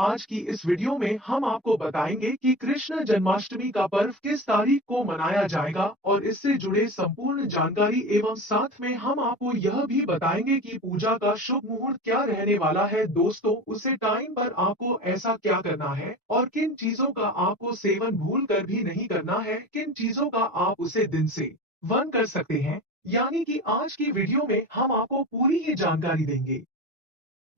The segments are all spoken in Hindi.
आज की इस वीडियो में हम आपको बताएंगे कि कृष्ण जन्माष्टमी का पर्व किस तारीख को मनाया जाएगा और इससे जुड़े संपूर्ण जानकारी एवं साथ में हम आपको यह भी बताएंगे कि पूजा का शुभ मुहूर्त क्या रहने वाला है दोस्तों, उसे टाइम पर आपको ऐसा क्या करना है और किन चीजों का आपको सेवन भूल कर भी नहीं करना है, किन चीजों का आप उसे दिन से वन कर सकते हैं। यानी कि आज की वीडियो में हम आपको पूरी ही जानकारी देंगे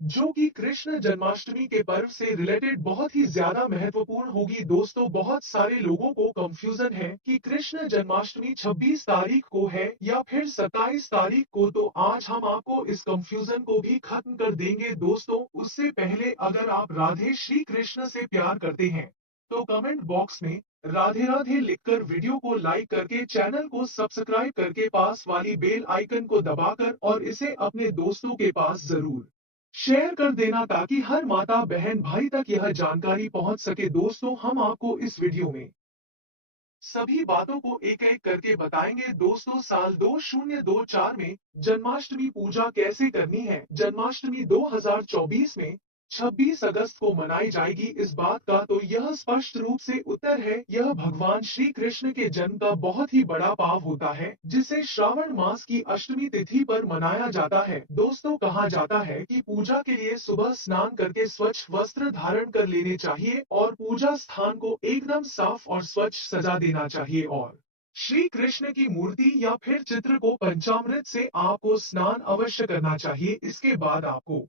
जो कि कृष्ण जन्माष्टमी के पर्व से रिलेटेड बहुत ही ज्यादा महत्वपूर्ण होगी दोस्तों। बहुत सारे लोगों को कंफ्यूजन है कि कृष्ण जन्माष्टमी 26 तारीख को है या फिर 27 तारीख को, तो आज हम आपको इस कंफ्यूजन को भी खत्म कर देंगे दोस्तों। उससे पहले अगर आप राधे श्री कृष्ण से प्यार करते हैं तो कमेंट बॉक्स में राधे राधे लिखकर वीडियो को लाइक करके चैनल को सब्सक्राइब करके पास वाली बेल आइकन को दबाकर और इसे अपने दोस्तों के पास जरूर शेयर कर देना ताकि हर माता बहन भाई तक यह जानकारी पहुंच सके दोस्तों। हम आपको इस वीडियो में सभी बातों को एक एक करके बताएंगे दोस्तों। साल 2024 में जन्माष्टमी पूजा कैसे करनी है। जन्माष्टमी 2024 में 26 अगस्त को मनाई जाएगी। इस बात का तो यह स्पष्ट रूप से उत्तर है, यह भगवान श्री कृष्ण के जन्म का बहुत ही बड़ा पाव होता है जिसे श्रावण मास की अष्टमी तिथि पर मनाया जाता है दोस्तों। कहा जाता है कि पूजा के लिए सुबह स्नान करके स्वच्छ वस्त्र धारण कर लेने चाहिए और पूजा स्थान को एकदम साफ और स्वच्छ सजा देना चाहिए और श्री कृष्ण की मूर्ति या फिर चित्र को पंचामृत से आपको स्नान अवश्य करना चाहिए। इसके बाद आपको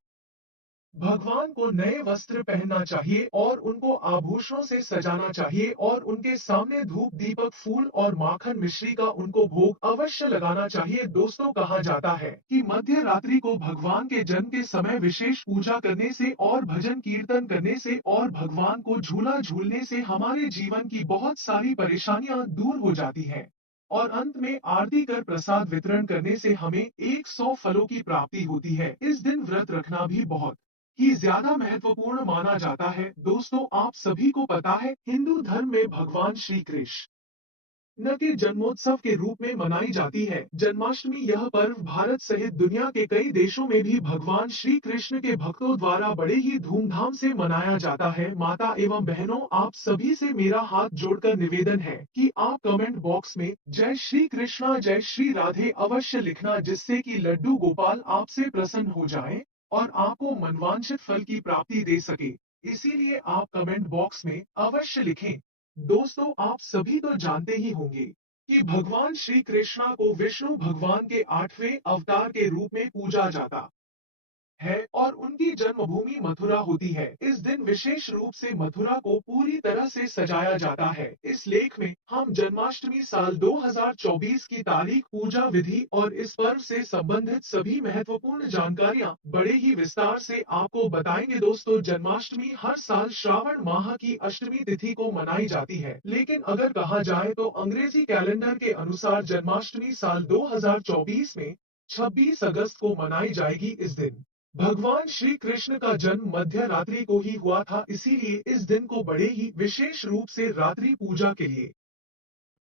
भगवान को नए वस्त्र पहनना चाहिए और उनको आभूषणों से सजाना चाहिए और उनके सामने धूप दीपक फूल और माखन मिश्री का उनको भोग अवश्य लगाना चाहिए दोस्तों। कहा जाता है कि मध्य रात्रि को भगवान के जन्म के समय विशेष पूजा करने से और भजन कीर्तन करने से और भगवान को झूला झूलने से हमारे जीवन की बहुत सारी परेशानियां दूर हो जाती है और अंत में आरती कर प्रसाद वितरण करने से हमें 100 फलों की प्राप्ति होती है। इस दिन व्रत रखना भी बहुत ही ज्यादा महत्वपूर्ण माना जाता है दोस्तों। आप सभी को पता है हिंदू धर्म में भगवान श्री कृष्ण न के जन्मोत्सव के रूप में मनाई जाती है जन्माष्टमी। यह पर्व भारत सहित दुनिया के कई देशों में भी भगवान श्री कृष्ण के भक्तों द्वारा बड़े ही धूमधाम से मनाया जाता है। माता एवं बहनों, आप सभी से मेरा हाथ जोड़कर निवेदन है कि आप कमेंट बॉक्स में जय श्री कृष्णा जय श्री राधे अवश्य लिखना, जिससे कि लड्डू गोपाल आपसे प्रसन्न हो जाएं और आपको मनवांछित फल की प्राप्ति दे सके। इसीलिए आप कमेंट बॉक्स में अवश्य लिखें। दोस्तों, आप सभी तो जानते ही होंगे कि भगवान श्री कृष्णा को विष्णु भगवान के 8वें अवतार के रूप में पूजा जाता है और उनकी जन्मभूमि मथुरा होती है। इस दिन विशेष रूप से मथुरा को पूरी तरह से सजाया जाता है। इस लेख में हम जन्माष्टमी साल 2024 की तारीख, पूजा विधि और इस पर्व से संबंधित सभी महत्वपूर्ण जानकारियां बड़े ही विस्तार से आपको बताएंगे दोस्तों। जन्माष्टमी हर साल श्रावण माह की अष्टमी तिथि को मनाई जाती है, लेकिन अगर कहा जाए तो अंग्रेजी कैलेंडर के अनुसार जन्माष्टमी साल 2024 में 26 अगस्त को मनाई जाएगी। इस दिन भगवान श्री कृष्ण का जन्म मध्य रात्रि को ही हुआ था, इसीलिए इस दिन को बड़े ही विशेष रूप से रात्रि पूजा के लिए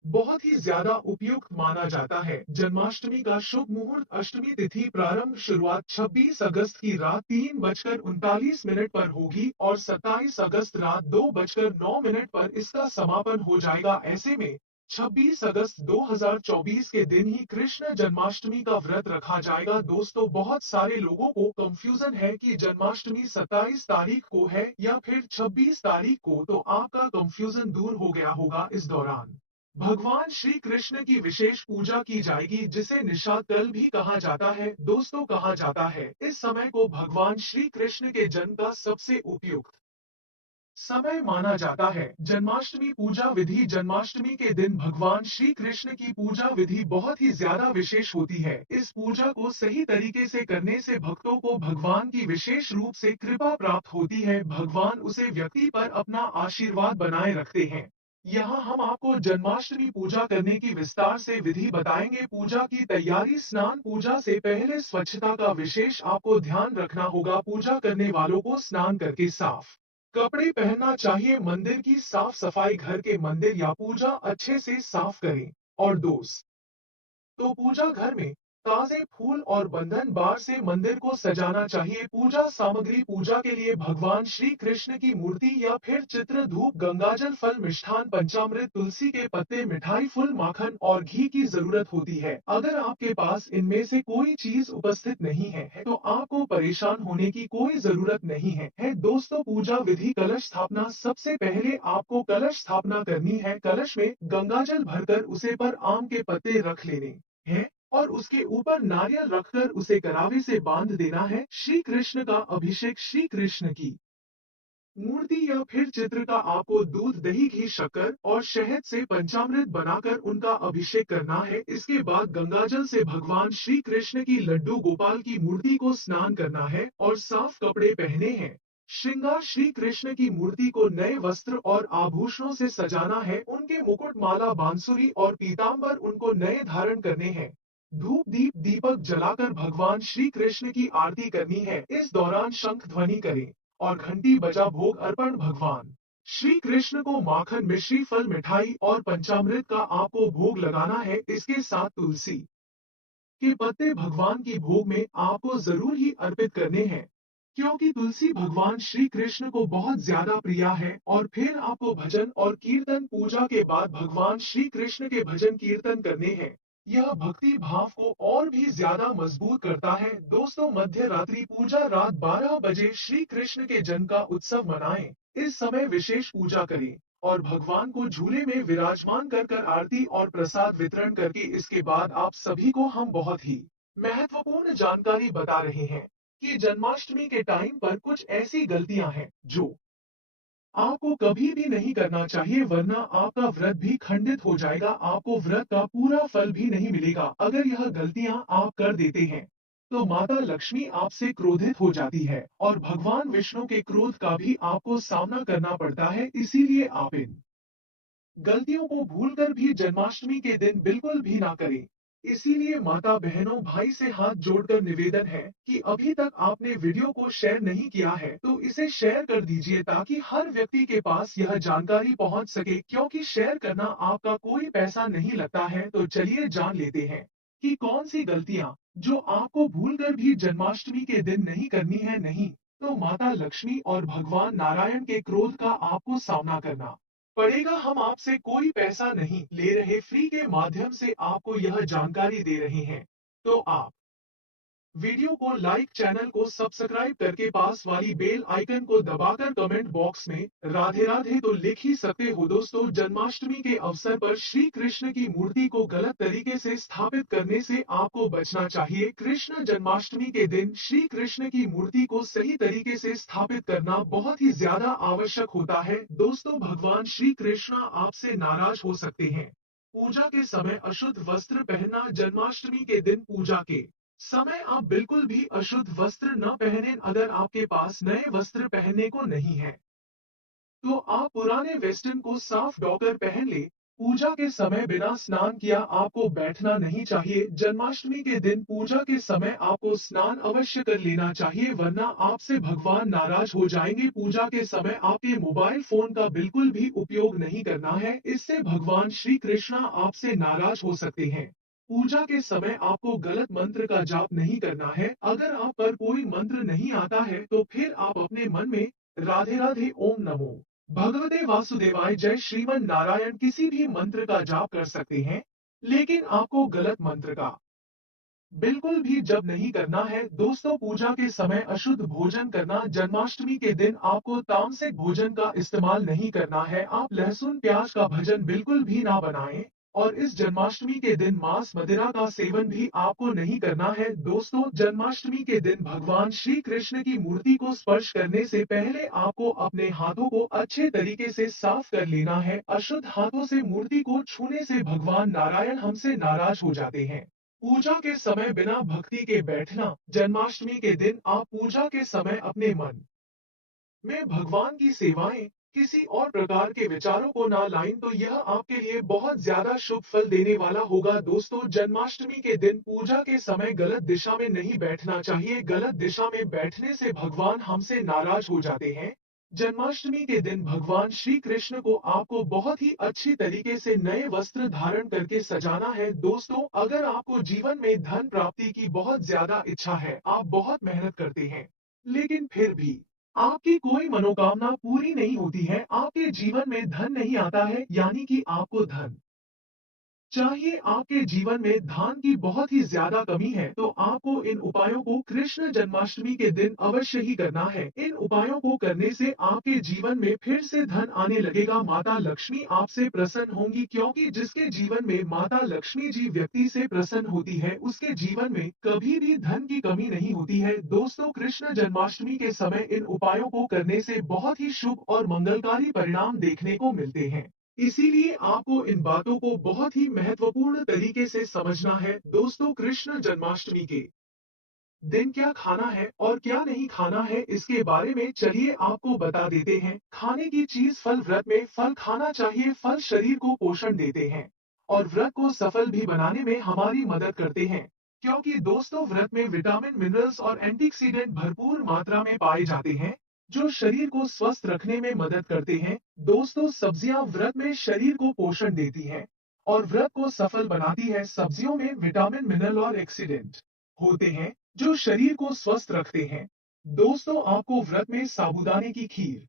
बहुत ही ज्यादा उपयुक्त माना जाता है। जन्माष्टमी का शुभ मुहूर्त अष्टमी तिथि प्रारंभ शुरुआत 26 अगस्त की रात 3:39 पर होगी और 27 अगस्त रात 2:09 पर इसका समापन हो जाएगा। ऐसे में 26 अगस्त 2024 के दिन ही कृष्ण जन्माष्टमी का व्रत रखा जाएगा दोस्तों। बहुत सारे लोगों को कंफ्यूजन है कि जन्माष्टमी 27 तारीख को है या फिर 26 तारीख को, तो आपका कंफ्यूजन दूर हो गया होगा। इस दौरान भगवान श्री कृष्ण की विशेष पूजा की जाएगी जिसे निषाद कल भी कहा जाता है दोस्तों। कहा जाता है इस समय को भगवान श्री कृष्ण के जन्म का सबसे उपयुक्त समय माना जाता है। जन्माष्टमी पूजा विधि, जन्माष्टमी के दिन भगवान श्री कृष्ण की पूजा विधि बहुत ही ज्यादा विशेष होती है। इस पूजा को सही तरीके से करने से भक्तों को भगवान की विशेष रूप से कृपा प्राप्त होती है। भगवान उसे व्यक्ति पर अपना आशीर्वाद बनाए रखते हैं। यहाँ हम आपको जन्माष्टमी पूजा करने की विस्तार से विधि बताएंगे। पूजा की तैयारी, स्नान, पूजा से पहले स्वच्छता का विशेष आपको ध्यान रखना होगा। पूजा करने वालों को स्नान करके साफ कपड़े पहनना चाहिए। मंदिर की साफ सफाई, घर के मंदिर या पूजा अच्छे से साफ करें। और दोस्त तो पूजा घर में ताजे फूल और बंधन बार से मंदिर को सजाना चाहिए। पूजा सामग्री पूजा के लिए भगवान श्री कृष्ण की मूर्ति या फिर चित्र, धूप, गंगाजल, फल, मिष्ठान, पंचामृत, तुलसी के पत्ते, मिठाई, फूल, माखन और घी की जरूरत होती है। अगर आपके पास इनमें से कोई चीज उपस्थित नहीं है तो आपको परेशान होने की कोई जरूरत नहीं है। दोस्तों, पूजा विधि कलश स्थापना। सबसे पहले आपको कलश स्थापना करनी है। कलश में गंगाजल भरकर उसे पर आम के पत्ते रख लेने हैं और उसके ऊपर नारियल रखकर उसे करावे से बांध देना है। श्री कृष्ण का अभिषेक। श्री कृष्ण की मूर्ति या फिर चित्र का आपको दूध, दही, घी, शक्कर और शहद से पंचामृत बनाकर उनका अभिषेक करना है। इसके बाद गंगाजल से भगवान श्री कृष्ण की लड्डू गोपाल की मूर्ति को स्नान करना है और साफ कपड़े पहने हैं। श्रृंगार। श्री कृष्ण की मूर्ति को नए वस्त्र और आभूषणों से सजाना है। उनके मुकुट, माला, बांसुरी और पीताम्बर उनको नए धारण करने हैं। धूप, दीप, दीपक जलाकर भगवान श्री कृष्ण की आरती करनी है। इस दौरान शंख ध्वनि करें और घंटी बजा भोग अर्पण। भगवान श्री कृष्ण को माखन, मिश्री, फल, मिठाई और पंचामृत का आपको भोग लगाना है। इसके साथ तुलसी के पत्ते भगवान की भोग में आपको जरूर ही अर्पित करने हैं, क्योंकि तुलसी भगवान श्री कृष्ण को बहुत ज्यादा प्रिय है। और फिर आपको भजन और कीर्तन। पूजा के बाद भगवान श्री कृष्ण के भजन कीर्तन करने हैं। यह भक्ति भाव को और भी ज्यादा मजबूत करता है। दोस्तों, मध्य रात्रि पूजा। रात 12 बजे श्री कृष्ण के जन्म का उत्सव मनाएं। इस समय विशेष पूजा करें और भगवान को झूले में विराजमान कर आरती और प्रसाद वितरण करके इसके बाद आप सभी को हम बहुत ही महत्वपूर्ण जानकारी बता रहे हैं कि जन्माष्टमी के टाइम पर कुछ ऐसी गलतियां हैं जो आपको कभी भी नहीं करना चाहिए, वरना आपका व्रत भी खंडित हो जाएगा। आपको व्रत का पूरा फल भी नहीं मिलेगा। अगर यह गलतियां आप कर देते हैं तो माता लक्ष्मी आपसे क्रोधित हो जाती है और भगवान विष्णु के क्रोध का भी आपको सामना करना पड़ता है। इसीलिए आप इन गलतियों को भूलकर भी जन्माष्टमी के दिन बिल्कुल भी ना करें। इसीलिए माता, बहनों, भाई से हाथ जोड़कर निवेदन है कि अभी तक आपने वीडियो को शेयर नहीं किया है तो इसे शेयर कर दीजिए ताकि हर व्यक्ति के पास यह जानकारी पहुंच सके, क्योंकि शेयर करना आपका कोई पैसा नहीं लगता है। तो चलिए जान लेते हैं कि कौन सी गलतियां जो आपको भूलकर भी जन्माष्टमी के दिन नहीं करनी है। नहीं तो माता लक्ष्मी और भगवान नारायण के क्रोध का आपको सामना करना पड़ेगा। हम आपसे कोई पैसा नहीं ले रहे, फ्री के माध्यम से आपको यह जानकारी दे रहे हैं। तो आप वीडियो को लाइक, चैनल को सब्सक्राइब करके पास वाली बेल आइकन को दबाकर कमेंट बॉक्स में राधे राधे तो लिख ही सकते हो। दोस्तों, जन्माष्टमी के अवसर पर श्री कृष्ण की मूर्ति को गलत तरीके से स्थापित करने से आपको बचना चाहिए। कृष्ण जन्माष्टमी के दिन श्री कृष्ण की मूर्ति को सही तरीके से स्थापित करना बहुत ही ज्यादा आवश्यक होता है। दोस्तों, भगवान श्री कृष्ण आपसे नाराज हो सकते हैं। पूजा के समय अशुद्ध वस्त्र पहनना। जन्माष्टमी के दिन पूजा के समय आप बिल्कुल भी अशुद्ध वस्त्र न पहने। अगर आपके पास नए वस्त्र पहनने को नहीं है तो आप पुराने वेस्टर्न को साफ डॉकर पहन ले। पूजा के समय बिना स्नान किया आपको बैठना नहीं चाहिए। जन्माष्टमी के दिन पूजा के समय आपको स्नान अवश्य कर लेना चाहिए, वरना आपसे भगवान नाराज हो जाएंगे। पूजा के समय आपके मोबाइल फोन का बिल्कुल भी उपयोग नहीं करना है, इससे भगवान श्री कृष्ण आपसे नाराज हो सकते हैं। पूजा के समय आपको गलत मंत्र का जाप नहीं करना है। अगर आप पर कोई मंत्र नहीं आता है तो फिर आप अपने मन में राधे राधे, ओम नमो भगवते वासुदेवाय, जय श्रीमन नारायण किसी भी मंत्र का जाप कर सकते हैं, लेकिन आपको गलत मंत्र का बिल्कुल भी जप नहीं करना है। दोस्तों, पूजा के समय अशुद्ध भोजन करना। जन्माष्टमी के दिन आपको तामसिक भोजन का इस्तेमाल नहीं करना है। आप लहसुन प्याज का भजन बिल्कुल भी ना बनाएं और इस जन्माष्टमी के दिन मांस मदिरा का सेवन भी आपको नहीं करना है। दोस्तों, जन्माष्टमी के दिन भगवान श्री कृष्ण की मूर्ति को स्पर्श करने से पहले आपको अपने हाथों को अच्छे तरीके से साफ कर लेना है। अशुद्ध हाथों से मूर्ति को छूने से भगवान नारायण हमसे नाराज हो जाते हैं। पूजा के समय बिना भक्ति के बैठना। जन्माष्टमी के दिन आप पूजा के समय अपने मन में भगवान की सेवाएं, किसी और प्रकार के विचारों को ना लाएं तो यह आपके लिए बहुत ज्यादा शुभ फल देने वाला होगा। दोस्तों, जन्माष्टमी के दिन पूजा के समय गलत दिशा में नहीं बैठना चाहिए। गलत दिशा में बैठने से भगवान हमसे नाराज हो जाते हैं। जन्माष्टमी के दिन भगवान श्री कृष्ण को आपको बहुत ही अच्छी तरीके से नए वस्त्र धारण करके सजाना है। दोस्तों, अगर आपको जीवन में धन प्राप्ति की बहुत ज्यादा इच्छा है, आप बहुत मेहनत करते हैं, लेकिन फिर भी आपकी कोई मनोकामना पूरी नहीं होती है, आपके जीवन में धन नहीं आता है, यानी कि आपको धन चाहिए, आपके जीवन में धान की बहुत ही ज्यादा कमी है, तो आपको इन उपायों को कृष्ण जन्माष्टमी के दिन अवश्य ही करना है। इन उपायों को करने से आपके जीवन में फिर से धन आने लगेगा। माता लक्ष्मी आपसे प्रसन्न होंगी, क्योंकि जिसके जीवन में माता लक्ष्मी जी व्यक्ति से प्रसन्न होती है, उसके जीवन में कभी भी धन की कमी नहीं होती है। दोस्तों, कृष्ण जन्माष्टमी के समय इन उपायों को करने से बहुत ही शुभ और मंगलकारी परिणाम देखने को मिलते हैं। इसीलिए आपको इन बातों को बहुत ही महत्वपूर्ण तरीके से समझना है। दोस्तों, कृष्ण जन्माष्टमी के दिन क्या खाना है और क्या नहीं खाना है, इसके बारे में चलिए आपको बता देते हैं। खाने की चीज फल, व्रत में फल खाना चाहिए। फल शरीर को पोषण देते हैं और व्रत को सफल भी बनाने में हमारी मदद करते हैं, क्योंकि दोस्तों व्रत में विटामिन, मिनरल्स और एंटीऑक्सीडेंट भरपूर मात्रा में पाए जाते हैं, जो शरीर को स्वस्थ रखने में मदद करते हैं। दोस्तों, सब्जियां व्रत में शरीर को पोषण देती हैं और व्रत को सफल बनाती है। सब्जियों में विटामिन, मिनरल और एक्सीडेंट होते हैं, जो शरीर को स्वस्थ रखते हैं। दोस्तों, आपको व्रत में साबूदाने की खीर,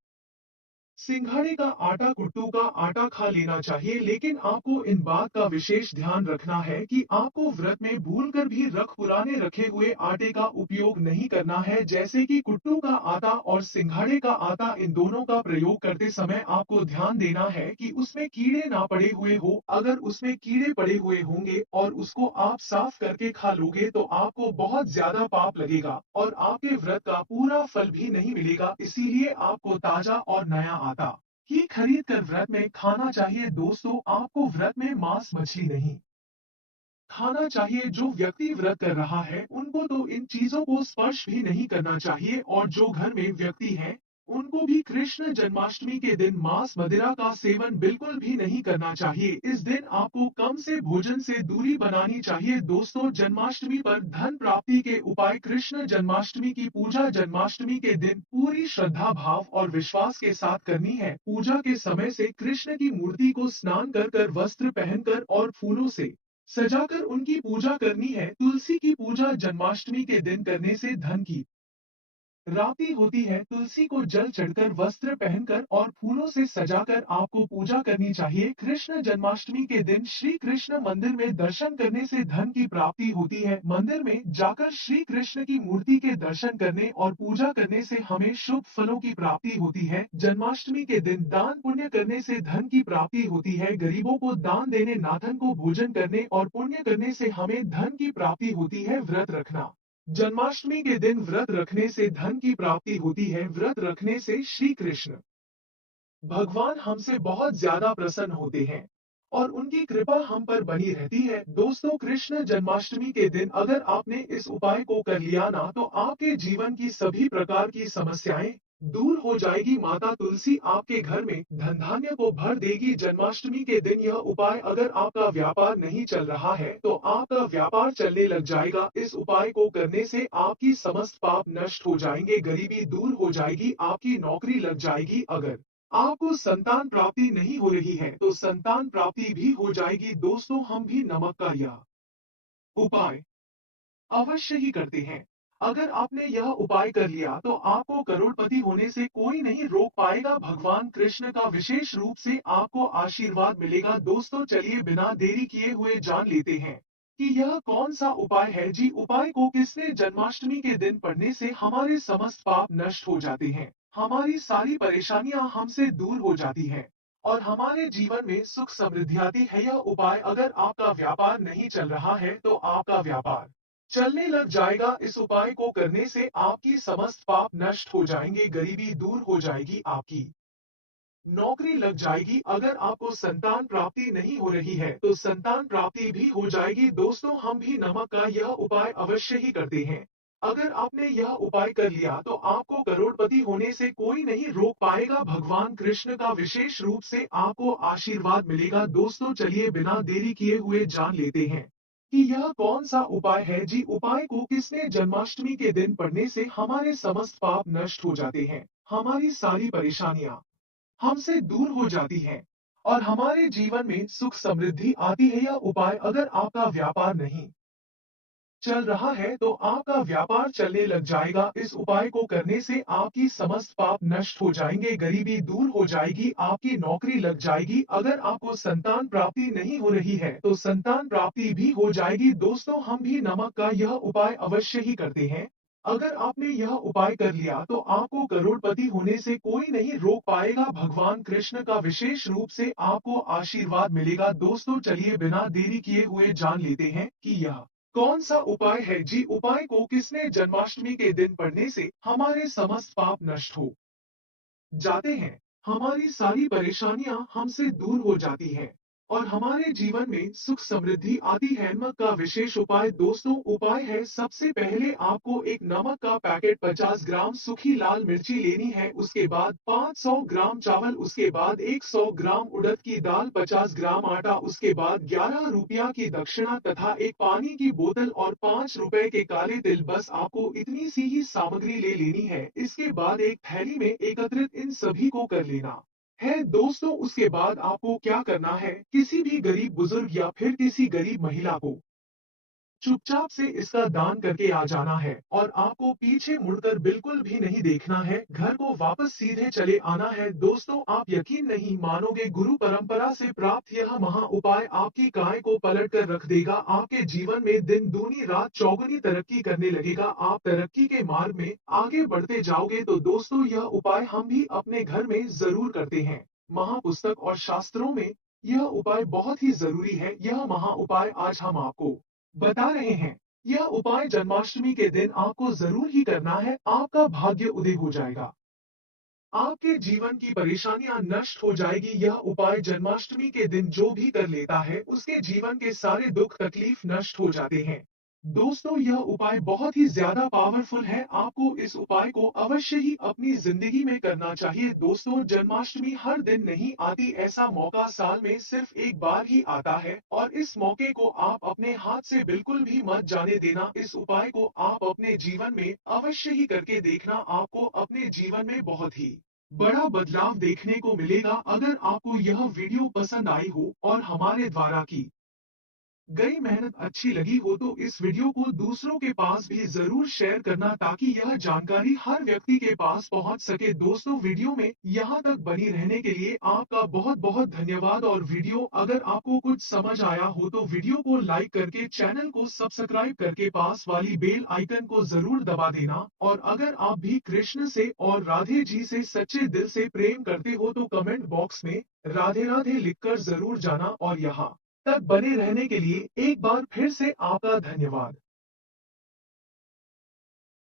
सिंघाड़े का आटा, कुट्टू का आटा खा लेना चाहिए, लेकिन आपको इन बात का विशेष ध्यान रखना है कि आपको व्रत में भूलकर भी पुराने रखे हुए आटे का उपयोग नहीं करना है। जैसे कि कुट्टू का आटा और सिंघाड़े का आटा, इन दोनों का प्रयोग करते समय आपको ध्यान देना है कि उसमें कीड़े ना पड़े हुए हो। अगर उसमें कीड़े पड़े हुए होंगे और उसको आप साफ करके खा लोगे, तो आपको बहुत ज्यादा पाप लगेगा और आपके व्रत का पूरा फल भी नहीं मिलेगा। इसीलिए आपको ताजा और नया आटा ही खरीद कर व्रत में खाना चाहिए। दोस्तों, आपको व्रत में मांस मछली नहीं खाना चाहिए। जो व्यक्ति व्रत कर रहा है, उनको तो इन चीजों को स्पर्श भी नहीं करना चाहिए, और जो घर में व्यक्ति हैं, उनको भी कृष्ण जन्माष्टमी के दिन मांस मदिरा का सेवन बिल्कुल भी नहीं करना चाहिए। इस दिन आपको कम से भोजन से दूरी बनानी चाहिए। दोस्तों, जन्माष्टमी पर धन प्राप्ति के उपाय। कृष्ण जन्माष्टमी की पूजा जन्माष्टमी के दिन पूरी श्रद्धा, भाव और विश्वास के साथ करनी है। पूजा के समय से कृष्ण की मूर्ति को स्नान कर कर, वस्त्र पहनकर और फूलों से सजाकर उनकी पूजा करनी है। तुलसी की पूजा जन्माष्टमी के दिन करने से धन की प्राप्ति होती है। तुलसी को जल चढ़कर, वस्त्र पहनकर और फूलों से सजाकर आपको पूजा करनी चाहिए। कृष्ण जन्माष्टमी के दिन श्री कृष्ण मंदिर में दर्शन करने से धन की प्राप्ति होती है। मंदिर में जाकर श्री कृष्ण की मूर्ति के दर्शन करने और पूजा करने से हमें शुभ फलों की प्राप्ति होती है। जन्माष्टमी के दिन दान पुण्य करने से धन की प्राप्ति होती है। गरीबों को दान देने, नाथन को भोजन करने और पुण्य करने से हमें धन की प्राप्ति होती है। व्रत रखना जन्माष्टमी के दिन व्रत रखने से धन की प्राप्ति होती है। व्रत रखने से श्री कृष्ण भगवान हमसे बहुत ज्यादा प्रसन्न होते हैं और उनकी कृपा हम पर बनी रहती है। दोस्तों, कृष्ण जन्माष्टमी के दिन अगर आपने इस उपाय को कर लिया ना, तो आपके जीवन की सभी प्रकार की समस्याएं दूर हो जाएगी। माता तुलसी आपके घर में धन धान्य को भर देगी। जन्माष्टमी के दिन यह उपाय, अगर आपका व्यापार नहीं चल रहा है, तो आपका व्यापार चलने लग जाएगा। इस उपाय को करने से आपकी समस्त पाप नष्ट हो जाएंगे, गरीबी दूर हो जाएगी, आपकी नौकरी लग जाएगी। अगर आपको संतान प्राप्ति नहीं हो रही है, तो संतान प्राप्ति भी हो जाएगी। दोस्तों, हम भी नमक का यह उपाय अवश्य ही करते हैं। अगर आपने यह उपाय कर लिया, तो आपको करोड़पति होने से कोई नहीं रोक पाएगा। भगवान कृष्ण का विशेष रूप से आपको आशीर्वाद मिलेगा। दोस्तों, चलिए बिना देरी किए हुए जान लेते हैं कि यह कौन सा उपाय है। जी, उपाय को किसने जन्माष्टमी के दिन पढ़ने से हमारे समस्त पाप नष्ट हो जाते हैं, हमारी सारी परेशानियां हमसे दूर हो जाती हैं और हमारे जीवन में सुख समृद्धि आती है। यह उपाय, अगर आपका व्यापार नहीं चल रहा है, तो आपका व्यापार चलने लग जाएगा। इस उपाय को करने से आपकी समस्त पाप नष्ट हो जाएंगे, गरीबी दूर हो जाएगी, आपकी नौकरी लग जाएगी। अगर आपको संतान प्राप्ति नहीं हो रही है, तो संतान प्राप्ति भी हो जाएगी। दोस्तों, हम भी नमक का यह उपाय अवश्य ही करते हैं। अगर आपने यह उपाय कर लिया, तो आपको करोड़पति होने से कोई नहीं रोक पाएगा। भगवान कृष्ण का विशेष रूप से आपको आशीर्वाद मिलेगा। दोस्तों, चलिए बिना देरी किए हुए जान लेते हैं कि यह कौन सा उपाय है। जी, उपाय को किसने जन्माष्टमी के दिन पढ़ने से हमारे समस्त पाप नष्ट हो जाते हैं, हमारी सारी परेशानियां हमसे दूर हो जाती हैं और हमारे जीवन में सुख समृद्धि आती है। यह उपाय अगर आपका व्यापार नहीं चल रहा है तो आपका व्यापार चलने लग जाएगा। इस उपाय को करने से आपकी समस्त पाप नष्ट हो जाएंगे, गरीबी दूर हो जाएगी, आपकी नौकरी लग जाएगी। अगर आपको संतान प्राप्ति नहीं हो रही है तो संतान प्राप्ति भी हो जाएगी। दोस्तों, हम भी नमक का यह उपाय अवश्य ही करते हैं। अगर आपने यह उपाय कर लिया तो आपको करोड़पति होने से कोई नहीं रोक पाएगा। भगवान कृष्ण का विशेष रूप से आपको आशीर्वाद मिलेगा। दोस्तों, चलिए बिना देरी किए हुए जान लेते हैं कि यह कौन सा उपाय है। जी, उपाय को किसने जन्माष्टमी के दिन पढ़ने से हमारे समस्त पाप नष्ट हो जाते हैं, हमारी सारी परेशानियां हमसे दूर हो जाती हैं और हमारे जीवन में सुख समृद्धि आती है। नमक का विशेष उपाय। दोस्तों, उपाय है, सबसे पहले आपको एक नमक का पैकेट 50 ग्राम सूखी लाल मिर्ची लेनी है, उसके बाद 500 ग्राम चावल, उसके बाद 100 ग्राम उड़द की दाल, 50 ग्राम आटा, उसके बाद 11 रुपया की दक्षिणा तथा एक पानी की बोतल और 5 रुपए के काले तिल। बस आपको इतनी सी ही सामग्री ले लेनी है। इसके बाद एक थैली में एकत्रित इन सभी को कर लेना है। दोस्तों, उसके बाद आपको क्या करना है, किसी भी गरीब बुजुर्ग या फिर किसी गरीब महिला को चुपचाप से इसका दान करके आ जाना है और आपको पीछे मुड़कर बिल्कुल भी नहीं देखना है। घर को वापस सीधे चले आना है। दोस्तों, आप यकीन नहीं मानोगे, गुरु परंपरा से प्राप्त यह महा उपाय आपकी काय को पलट कर रख देगा। आपके जीवन में दिन दूनी रात चौगुनी तरक्की करने लगेगा। आप तरक्की के मार्ग में आगे बढ़ते जाओगे। तो दोस्तों, यह उपाय हम भी अपने घर में जरूर करते हैं। महापुस्तक और शास्त्रों में यह उपाय बहुत ही जरूरी है। यह महा उपाय आज हम आपको बता रहे हैं। यह उपाय जन्माष्टमी के दिन आपको जरूर ही करना है। आपका भाग्य उदय हो जाएगा, आपके जीवन की परेशानियां नष्ट हो जाएगी। यह उपाय जन्माष्टमी के दिन जो भी कर लेता है उसके जीवन के सारे दुख तकलीफ नष्ट हो जाते हैं। दोस्तों, यह उपाय बहुत ही ज्यादा पावरफुल है। आपको इस उपाय को अवश्य ही अपनी जिंदगी में करना चाहिए। दोस्तों, जन्माष्टमी हर दिन नहीं आती, ऐसा मौका साल में सिर्फ एक बार ही आता है और इस मौके को आप अपने हाथ से बिल्कुल भी मत जाने देना। इस उपाय को आप अपने जीवन में अवश्य ही करके देखना। आपको अपने जीवन में बहुत ही बड़ा बदलाव देखने को मिलेगा। अगर आपको यह वीडियो पसंद आई हो और हमारे द्वारा की गई मेहनत अच्छी लगी हो तो इस वीडियो को दूसरों के पास भी जरूर शेयर करना ताकि यह जानकारी हर व्यक्ति के पास पहुंच सके। दोस्तों, वीडियो में यहां तक बनी रहने के लिए आपका बहुत बहुत धन्यवाद। और वीडियो अगर आपको कुछ समझ आया हो तो वीडियो को लाइक करके चैनल को सब्सक्राइब करके पास वाली बेल आइकन को जरूर दबा देना। और अगर आप भी कृष्ण से और राधे जी से सच्चे दिल से प्रेम करते हो तो कमेंट बॉक्स में राधे राधे लिखकर जरूर जाना। और यहाँ तक बने रहने के लिए एक बार फिर से आपका धन्यवाद।